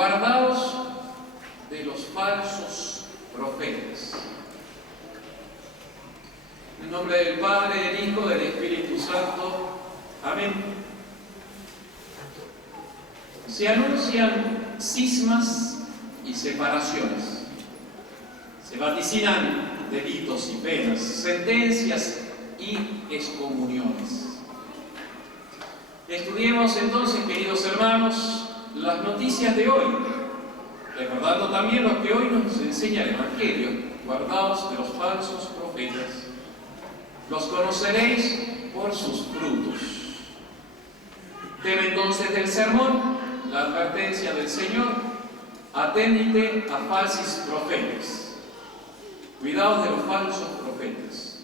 Guardaos de los falsos profetas. En el nombre del Padre, del Hijo, del Espíritu Santo. Amén. Se anuncian cismas y separaciones. Se vaticinan delitos y penas, sentencias y excomuniones. Estudiemos entonces, queridos hermanos, las noticias de hoy, recordando también lo que hoy nos enseña el Evangelio. Guardaos de los falsos profetas. Los conoceréis por sus frutos. Tema entonces del sermón, la advertencia del Señor: atendite a falsis profetas. Cuidaos de los falsos profetas.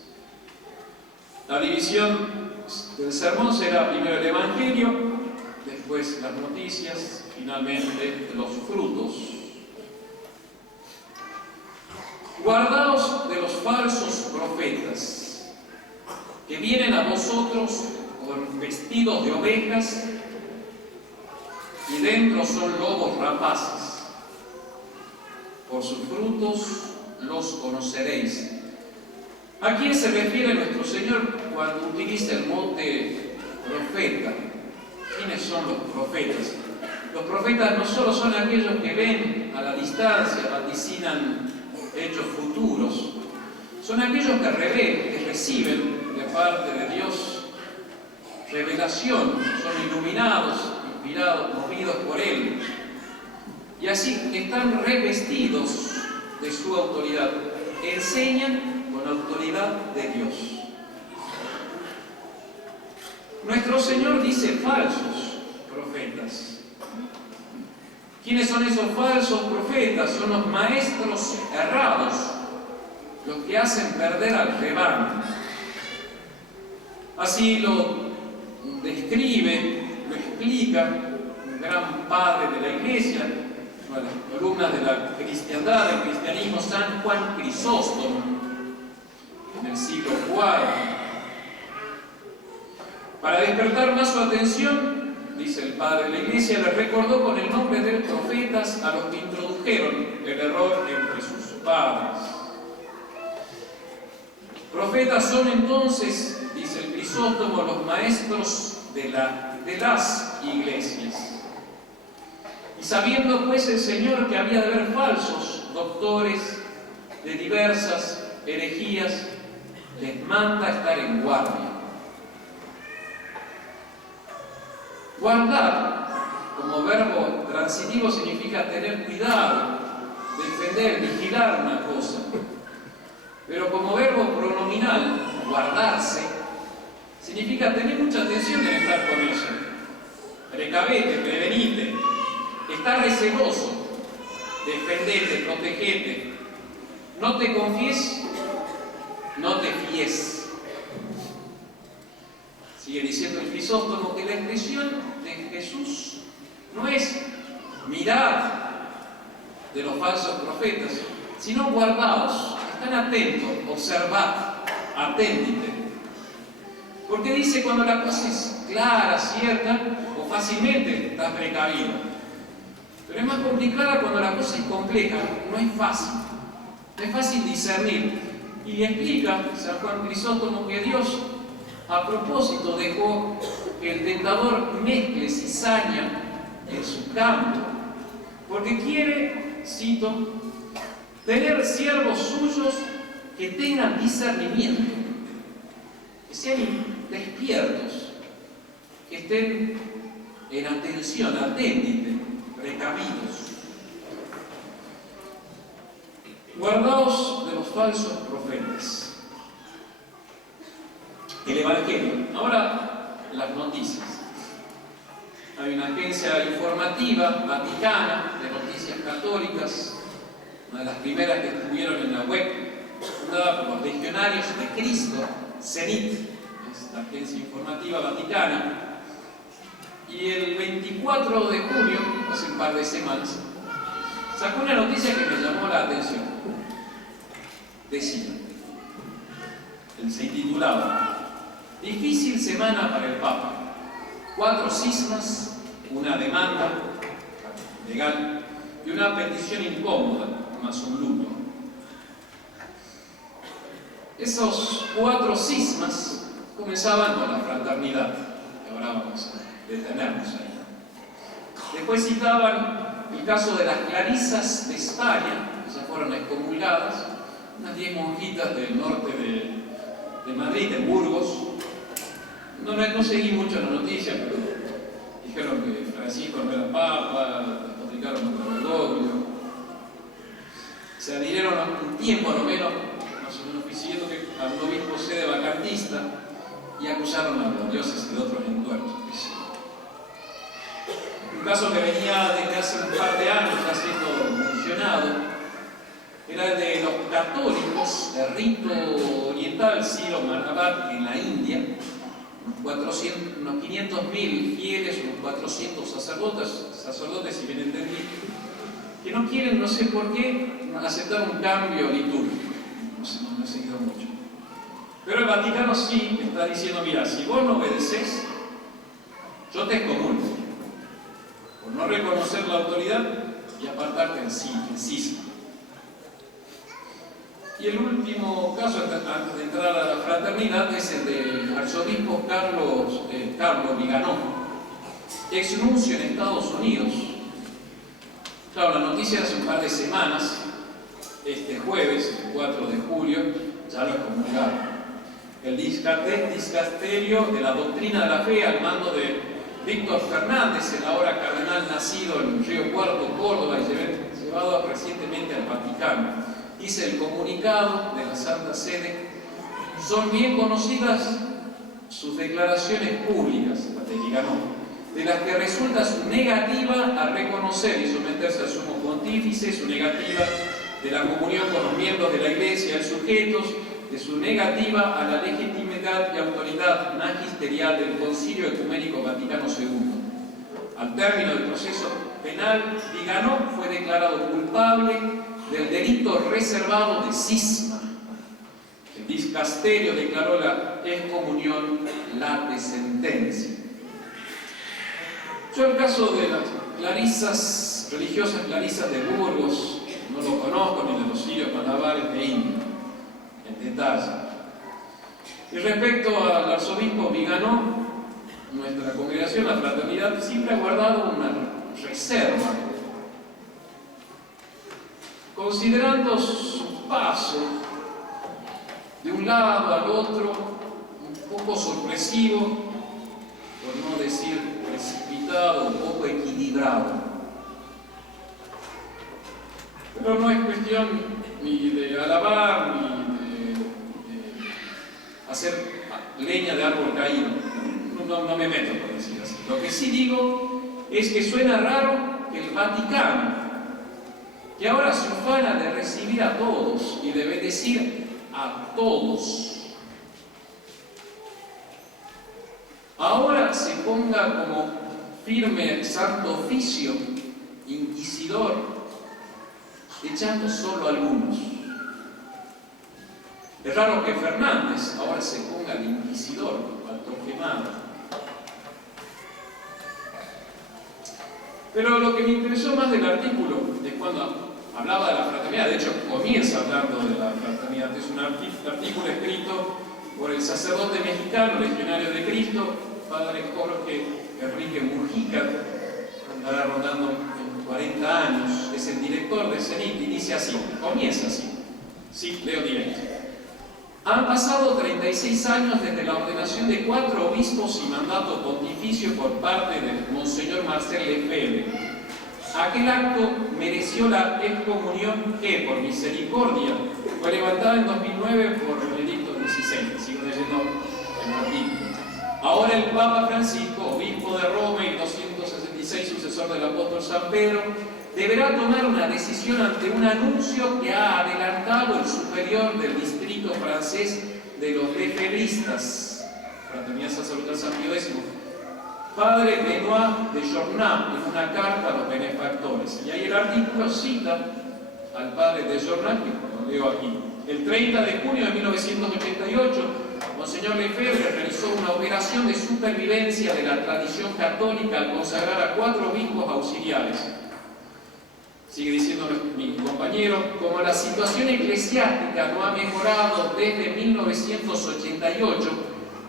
La división del sermón será primero el Evangelio, después las noticias, finalmente los frutos. Guardaos de los falsos profetas, que vienen a vosotros con vestidos de ovejas y dentro son lobos rapaces. Por sus frutos los conoceréis. ¿A quién se refiere nuestro Señor cuando utiliza el mote profeta? ¿Quiénes son los profetas? Los profetas no solo son aquellos que ven a la distancia, vaticinan hechos futuros, son aquellos que revelan, que reciben de parte de Dios revelación, son iluminados, inspirados, movidos por Él, y así están revestidos de su autoridad, enseñan con autoridad de Dios. Nuestro Señor dice falsos profetas. ¿Quiénes son esos falsos profetas? Son los maestros errados, los que hacen perder al rebaño. Así lo describe, lo explica un gran padre de la Iglesia, una de las columnas de la cristiandad, del cristianismo, San Juan Crisóstomo, en el siglo IV. Para despertar más su atención, dice el padre de la Iglesia, le recordó con el nombre de profetas a los que introdujeron el error entre sus padres. Profetas son entonces, dice el Crisóstomo, los maestros de las iglesias. Y sabiendo pues el Señor que había de haber falsos doctores de diversas herejías, les manda estar en guardia. Guardar, como verbo transitivo, significa tener cuidado, defender, vigilar una cosa. Pero como verbo pronominal, guardarse, significa tener mucha atención en estar con ella. Precavete, prevenite, estar receloso, defendete, protegete. No te confíes, no te fíes. Sigue diciendo el Crisóstomo que la expresión de Jesús no es mirad de los falsos profetas, sino guardaos, están atentos, observad, atendite. Porque dice cuando la cosa es clara, cierta, o fácilmente estás precavido. Pero es más complicada cuando la cosa es compleja, no es fácil. No es fácil discernir. Y explica San Juan Crisóstomo que Dios a propósito dejó que el tentador mezcle cizaña en su campo, porque quiere, cito, tener siervos suyos que tengan discernimiento, que sean despiertos, que estén en atención, aténtite, precavidos. Guardaos de los falsos profetas. El Evangelio. Ahora, las noticias. Hay una agencia informativa vaticana de noticias católicas, una de las primeras que estuvieron en la web, fundada por los legionarios de Cristo, CENIT, es la agencia informativa vaticana. Y el 24 de junio, hace un par de semanas, sacó una noticia que me llamó la atención. Decía, se intitulaba Difícil semana para el Papa. 4 cismas, una demanda legal de una petición incómoda, más un luto. Esos 4 cismas comenzaban con la fraternidad, que ahora vamos a detenernos ahí. Después citaban el caso de las clarisas de España, que ya fueron excomulgadas, unas 10 monjitas del norte de Madrid, de Burgos. No seguí mucho la noticia, pero dijeron que Francisco no era papa, despotricaron contra Bergoglio. Se adhirieron un tiempo, a lo menos, más o menos siguiendo que a un obispo sede vacantista y acusaron a la diócesis de otros entuertos. Un caso que venía desde hace un par de años ya siendo mencionado era el de los católicos de rito oriental, Siro Marhabat, en la India, unos 500.000 fieles, unos 400 sacerdotes, si bien entendí, que no quieren, no sé por qué, aceptar un cambio litúrgico. No he seguido mucho. Pero el Vaticano sí está diciendo, mira, si vos no obedeces, yo te excomulgo por no reconocer la autoridad y apartarte en cisma. Y el último caso, antes de entrar a la fraternidad, es el del arzobispo Carlo Viganò, ex nuncio en Estados Unidos. Claro, la noticia de hace un par de semanas, este jueves, el 4 de julio, ya lo excomulgaron. El dicasterio de la doctrina de la fe al mando de Víctor Fernández, el ahora cardenal nacido en Río Cuarto, Córdoba, y llevado recientemente al Vaticano. Dice el comunicado de la Santa Sede: son bien conocidas sus declaraciones públicas, de Viganò, de las que resulta su negativa a reconocer y someterse al sumo pontífice, su negativa de la comunión con los miembros de la Iglesia, sujetos, de su negativa a la legitimidad y autoridad magisterial del Concilio Ecuménico Vaticano II. Al término del proceso penal, Viganò fue declarado culpable del delito reservado de cisma. El dicasterio declaró la excomunión late sentencia. Yo el caso de las clarisas, religiosas clarisas de Burgos, no lo conozco, ni de los sirios malabares de India, en detalle. Y respecto al arzobispo Viganò, nuestra congregación, la fraternidad, siempre ha guardado una reserva, considerando su paso de un lado al otro un poco sorpresivo, por no decir precipitado, un poco equilibrado. Pero no es cuestión ni de alabar ni de hacer leña de árbol caído. No me meto, por decir así. Lo que sí digo es que suena raro que el Vaticano, que ahora se ufana de recibir a todos y de bendecir a todos, ahora se ponga como firme santo oficio, inquisidor, echando solo a algunos. Es raro que Fernández ahora se ponga de inquisidor, al quemado. Pero lo que me interesó más del artículo es cuando hablaba de la fraternidad. De hecho, comienza hablando de la fraternidad. Es un artículo escrito por el sacerdote mexicano, legionario de Cristo, padre Jorge Enrique Mujica, andará rondando 40 años, es el director de CENIT, y dice así, comienza así, sí, leo directo. Han pasado 36 años desde la ordenación de 4 obispos y mandato pontificio por parte del Monseñor Marcel Lefebvre. Aquel acto mereció la excomunión que, por misericordia, fue levantada en 2009 por Benedicto XVI. Sigo leyendo el artículo. Ahora el Papa Francisco, obispo de Roma y 266 sucesor del apóstol San Pedro, deberá tomar una decisión ante un anuncio que ha adelantado el superior del distrito francés de los lefebristas, Fraternidad Sacerdotal San Pío X, padre Benoît de Jornat, en una carta a los benefactores. Y ahí el artículo cita al padre de Jornat, que lo leo aquí. El 30 de junio de 1988, Monseñor Lefebvre realizó una operación de supervivencia de la tradición católica al consagrar a 4 obispos auxiliares. Sigue diciendo mi compañero, como la situación eclesiástica no ha mejorado desde 1988,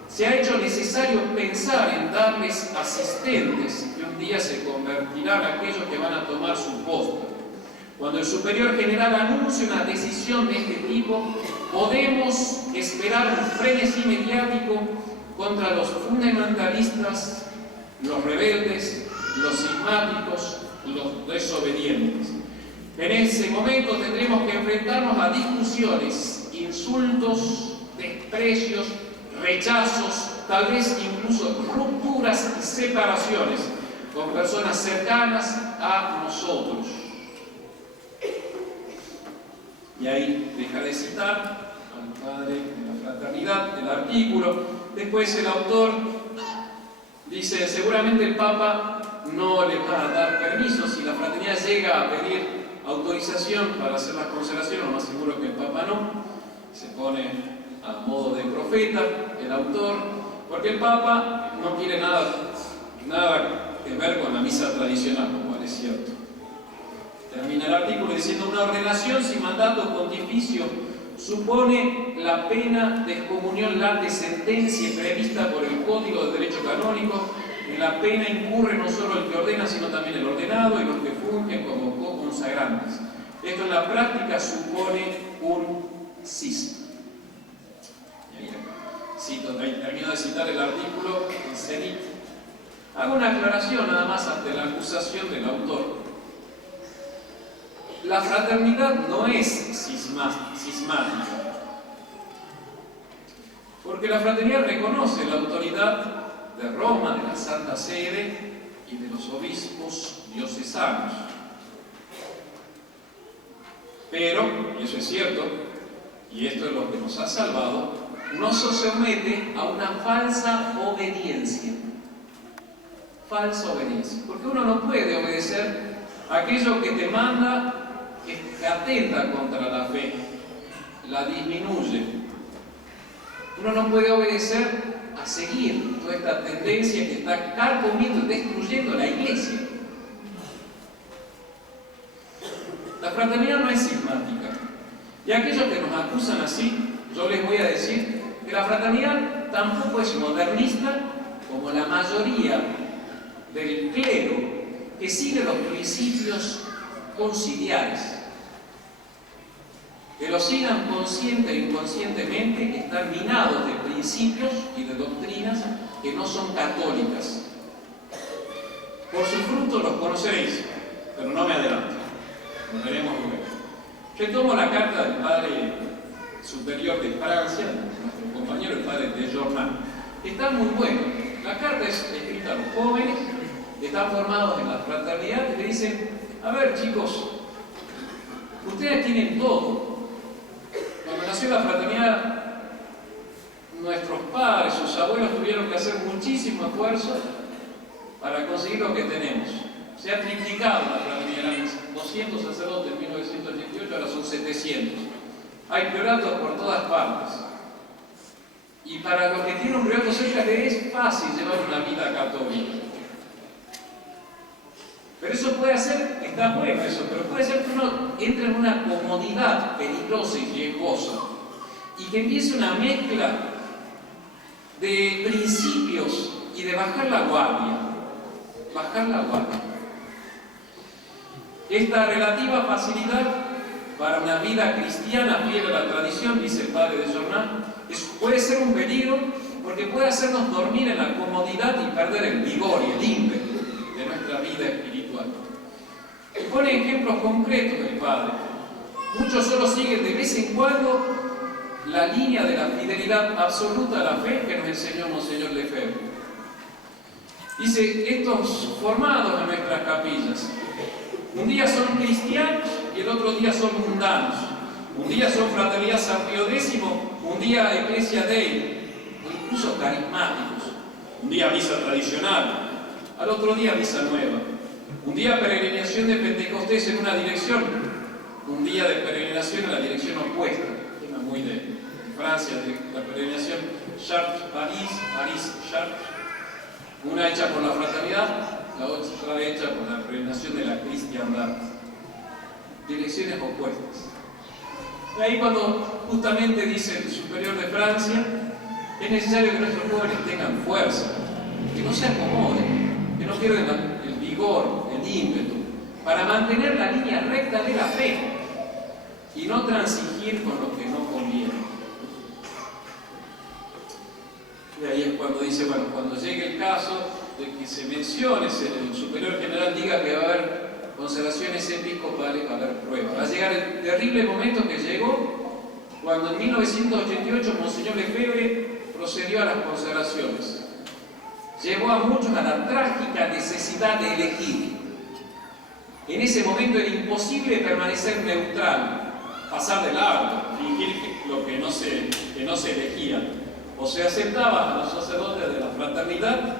se ha hecho necesario pensar en darles asistentes que un día se convertirán en aquellos que van a tomar su posto. Cuando el superior general anuncie una decisión de este tipo, podemos esperar un frenesí mediático contra los fundamentalistas, los rebeldes, los cismáticos, los desobedientes. En ese momento tendremos que enfrentarnos a discusiones, insultos, desprecios, rechazos, tal vez incluso rupturas y separaciones con personas cercanas a nosotros. Y ahí deja de citar al padre de la fraternidad del artículo. Después el autor dice, seguramente el Papa no le va a dar permiso. Si la fraternidad llega a pedir autorización para hacer las consagraciones, lo más seguro que el Papa no. Se pone a modo de profeta el autor, porque el Papa no quiere nada que ver con la misa tradicional, como es cierto. Termina el artículo diciendo, una ordenación sin mandato pontificio supone la pena de excomunión late sentencia prevista por el Código de Derecho Canónico. En la pena incurre no solo el que ordena, sino también el ordenado y los que fungen como co-consagrantes. Esto en la práctica supone un cisma. Y ahí cito, termino de citar el artículo en Cenit. Hago una aclaración nada más ante la acusación del autor. La fraternidad no es cismática, porque la fraternidad reconoce la autoridad de Roma, de la Santa Sede y de los obispos diocesanos. Pero, y eso es cierto, y esto es lo que nos ha salvado, no se somete a una falsa obediencia. Falsa obediencia. Porque uno no puede obedecer a aquello que te manda, que atenta contra la fe, la disminuye. Uno no puede obedecer a seguir toda esta tendencia que está carcomiendo y destruyendo la Iglesia. La fraternidad no es cismática. Y aquellos que nos acusan así, yo les voy a decir que la fraternidad tampoco es modernista como la mayoría del clero que sigue los principios conciliares. Que los sigan consciente e inconscientemente, que están minados de principios y de doctrinas que no son católicas. Por sus frutos los conoceréis, pero no me adelanto, lo veremos luego. Retomo la carta del Padre Superior de Francia, nuestro compañero el Padre de Jornal. Está muy bueno. La carta es escrita a los jóvenes que están formados en la fraternidad y le dicen, a ver chicos, ustedes tienen todo. Cuando nació la fraternidad, nuestros padres, sus abuelos tuvieron que hacer muchísimo esfuerzo para conseguir lo que tenemos. Se ha triplicado la fraternidad, eran 200 sacerdotes en 1988, ahora son 700. Hay prioratos por todas partes. Y para los que tienen un priorato cerca es fácil llevar una vida católica. Pero eso puede hacer, está bueno eso, pero puede ser que uno entre en una comodidad peligrosa y riesgosa y que empiece una mezcla de principios y de bajar la guardia. Bajar la guardia. Esta relativa facilidad para una vida cristiana fiel a la tradición, dice el Padre de Jornal, puede ser un peligro porque puede hacernos dormir en la comodidad y perder el vigor y el ímpetu de nuestra vida espiritual. Y pone ejemplos concretos del Padre. Muchos solo siguen de vez en cuando la línea de la fidelidad absoluta a la fe que nos enseñó Monseñor Lefebvre. Dice, estos formados en nuestras capillas, un día son cristianos y el otro día son mundanos. Un día son Fraternidad San Pío X, un día Ecclesia Dei, o incluso carismáticos. Un día misa tradicional, al otro día misa nueva. Un día peregrinación de Pentecostés en una dirección, un día de peregrinación en la dirección opuesta. Tema muy de Francia, de la peregrinación Chartres-París, París-Chartres. Una hecha por la fraternidad, la otra hecha por la peregrinación de la cristiandad. direcciones opuestas. Y ahí cuando justamente dice el superior de Francia, es necesario que nuestros jóvenes tengan fuerza, que no se acomoden, que no pierdan el vigor, el ímpetu, para mantener la línea recta de la fe y no transigir con lo que no conviene. Y ahí es cuando dice, bueno, cuando llegue el caso de que se mencione, el superior general diga que va a haber consagraciones episcopales, va a haber pruebas. Va a llegar el terrible momento que llegó cuando en 1988 Monseñor Lefebvre procedió a las consagraciones. Llevó a muchos a la trágica necesidad de elegir. En ese momento era imposible permanecer neutral, pasar de largo, fingir lo que no se elegía. O se aceptaba a los sacerdotes de la fraternidad,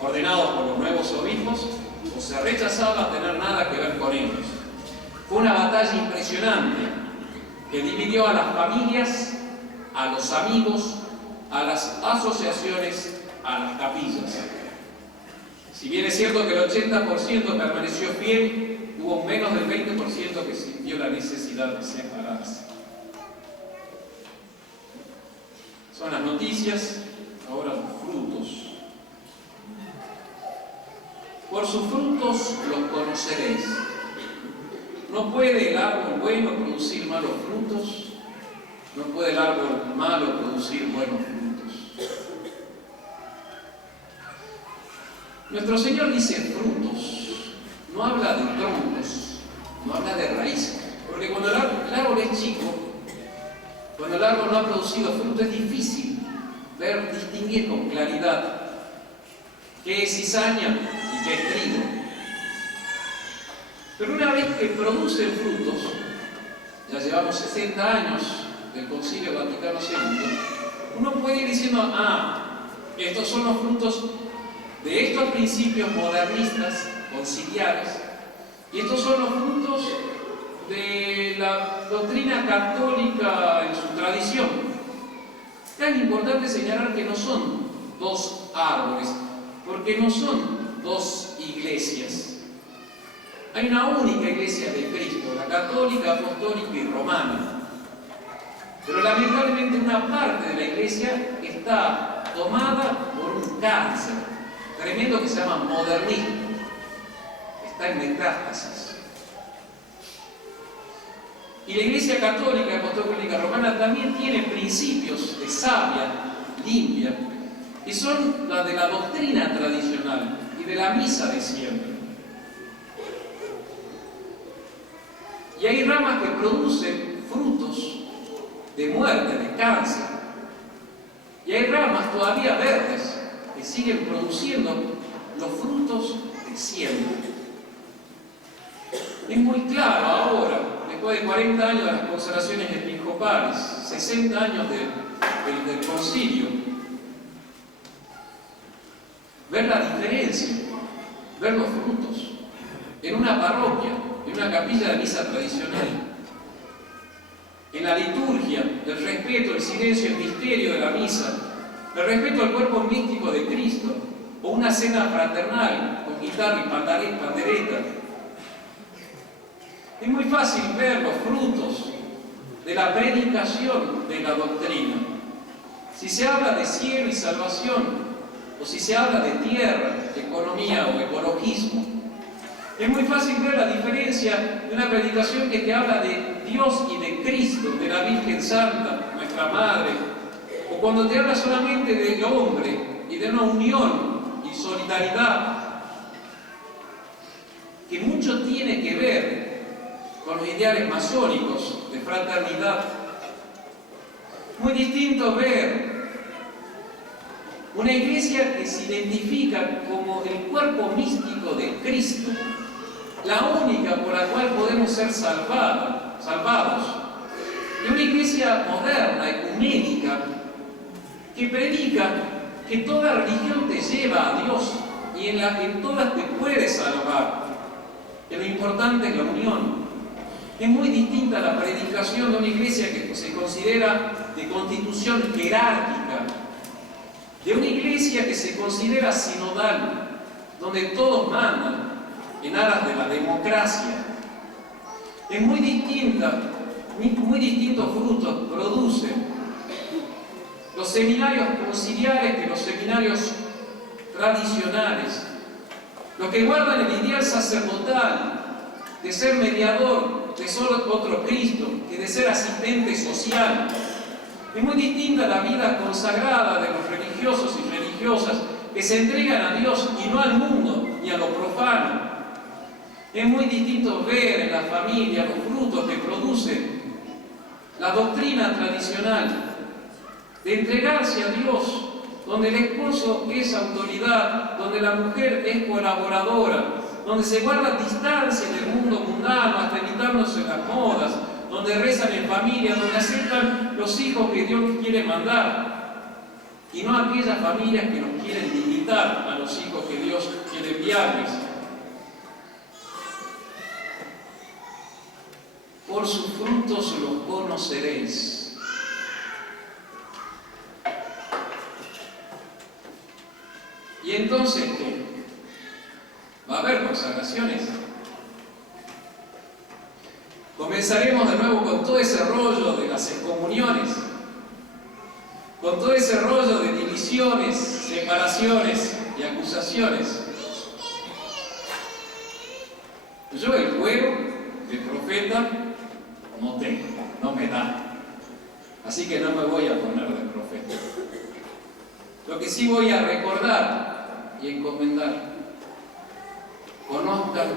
ordenados por los nuevos obispos, o se rechazaba tener nada que ver con ellos. Fue una batalla impresionante que dividió a las familias, a los amigos, a las asociaciones, a las capillas. Si bien es cierto que el 80% permaneció fiel, hubo menos del 20% que sintió la necesidad de separarse. Son las noticias, ahora los frutos. Por sus frutos los conoceréis. No puede el árbol bueno producir malos frutos, no puede el árbol malo producir buenos frutos. Nuestro Señor dice frutos, no habla de troncos, no habla de raíces, porque cuando el árbol es chico, cuando el árbol no ha producido fruto, es difícil distinguir con claridad qué es cizaña y qué es trigo. Pero una vez que producen frutos, ya llevamos 60 años del Concilio Vaticano II, uno puede ir diciendo, estos son los frutos de estos principios modernistas, conciliares, y estos son los frutos de la doctrina católica en su tradición. Es importante señalar que no son dos árboles, porque no son dos iglesias. Hay una única iglesia de Cristo, la católica, apostólica y romana. Pero lamentablemente una parte de la iglesia está tomada por un cáncer tremendo que se llama modernismo. Está en metástasis. Y la Iglesia Católica, Apostólica Romana también tiene principios de savia, limpia, que son la de la doctrina tradicional y de la misa de siempre. Y hay ramas que producen frutos de muerte, de cáncer. Y hay ramas todavía verdes que siguen produciendo los frutos de siempre. Es muy claro ahora, después de 40 años de las consagraciones episcopales, 60 años del concilio, ver la diferencia, ver los frutos en una parroquia, en una capilla de misa tradicional, en la liturgia, el respeto, el silencio, el misterio de la misa, el respeto al cuerpo místico de Cristo, o una cena fraternal con guitarra y pandereta. Es muy fácil ver los frutos de la predicación de la doctrina. Si se habla de cielo y salvación, o si se habla de tierra, economía o ecologismo, es muy fácil ver la diferencia de una predicación que te habla de Dios y de Cristo, de la Virgen Santa, nuestra Madre, o cuando te habla solamente del hombre y de una unión y solidaridad, que mucho tiene que ver con los ideales masónicos de fraternidad. Muy distinto ver una iglesia que se identifica como el cuerpo místico de Cristo, la única por la cual podemos ser salvados, y una iglesia moderna, ecuménica, que predica que toda religión te lleva a Dios y en todas te puedes salvar, que lo importante es la unión. Es muy distinta la predicación de una iglesia que se considera de constitución jerárquica, de una iglesia que se considera sinodal, donde todos mandan en aras de la democracia, es muy distintos frutos producen los seminarios conciliares que los seminarios tradicionales. Los que guardan el ideal sacerdotal de ser mediador, de ser otro Cristo, que de ser asistente social. Es muy distinta la vida consagrada de los religiosos y religiosas que se entregan a Dios y no al mundo ni a lo profano. Es muy distinto ver en la familia los frutos que produce la doctrina tradicional de entregarse a Dios, donde el esposo es autoridad, donde la mujer es colaboradora, donde se guarda distancia del mundo mundano hasta evitándose las modas, donde rezan en familia, donde aceptan los hijos que Dios quiere mandar, y no aquellas familias que nos quieren limitar a los hijos que Dios quiere enviarles. Por sus frutos los conoceréis. ¿Y entonces qué? ¿Va a haber consagraciones? Comenzaremos de nuevo con todo ese rollo de las excomuniones, con todo ese rollo de divisiones, separaciones y acusaciones. Yo el fuego de profeta no tengo, no me da. Así que no me voy a poner de profeta. Lo que sí voy a recordar y encomendar: conozcan